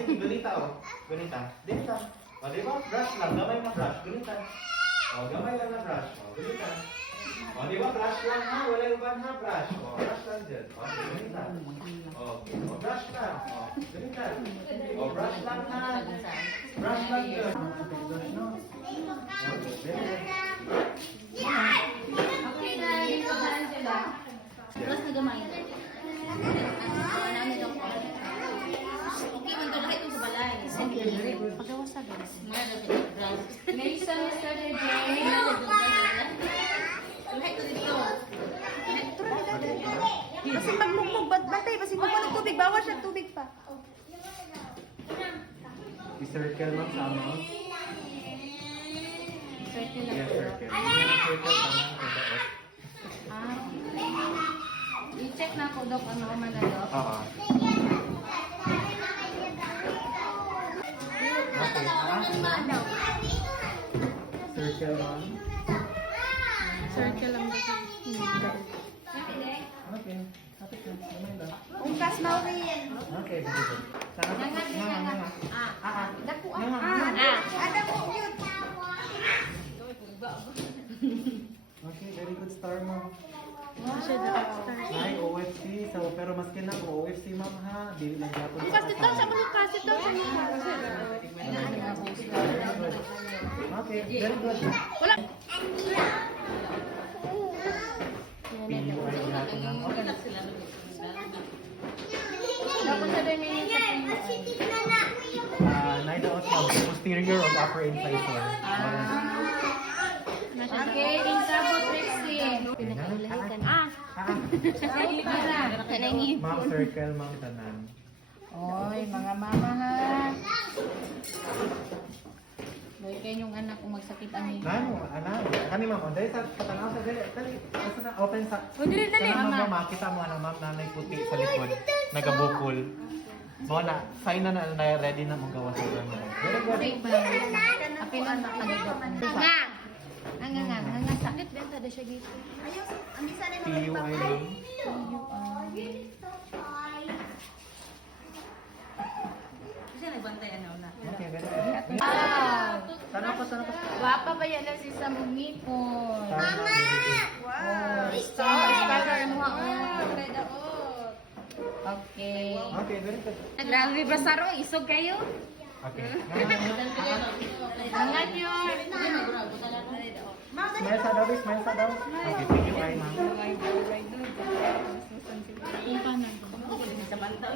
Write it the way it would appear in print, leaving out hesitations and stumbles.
sige, gunita o. Gunita. Gunita. O, di ba? Brush lang. Gamay na brush. Gunita. O, gamay lang na brush. O, gunita. O, di ba? Brush lang ha. Wala yung ban ha. Brush. O, brush lang dyan. O, gunita. O, brush lang. O, gunita. O, brush lang ha. Brush lang dyan. Brush no. Okay guys, so Angela. Tapos na gamay. Okay, man lahat itong sa balay. Pagawas na guys. Mason, Mr. DJ. Lahat ito dito. Kasi magmukmuk, batay, kasi mukha ng tubig, bawas siya tubig pa. I-circle lang sa amount. Circle lang. Yes, circle. I-circle sa amount. I-check na ako, Dok, ano man na, Dok. Oo. Okay, circle lang. Circle lang dito. Okay. Kapit lang. Gamay lang. Ungkas Maureen. Okay, very good. Sana nga. Dako Nga. Dako yun. Okay, very good star mo. Siya dako. Ay, OFC. So, pero maski na ko, OFC ma'am ha. Dili lang yapon. Ungkas dito sa malukas dito sa malukas. Okay, very good. Wala. PUI natin na. Okay. Dapat sa din yung Night out ma'am. Posterior of upper incisor. Okay, insabot Trixie. Ma'am, circle ma'am tanan. Oy, mga mama ha. Dahil kayo yung anak kung magsakit ang Nano, anak. Kani ma'am, dahil sa katanaw sa dali. Dali. Basta na open sa. dali. Ma'am, makita mo ano ma'am nanay puti sa likod. Nagabukol. Mo na, sign na ready na mong gawa sa ano. Very good. Akin ang nakaligot. Nga. Sakit benta da siya dito. PUI lang. Kasi nagbantay ano na. Okay, very good. Sana pa. Wapa ba yan si sa mumipon? Mama! Wow! Scholar mo ha. Okay. Okay, very good. Grabe ba saro? Isog kayo? Okay. Angat nyo. Smile sa daw, smile sa daw. Okay, PUI ma'am. Kung paano?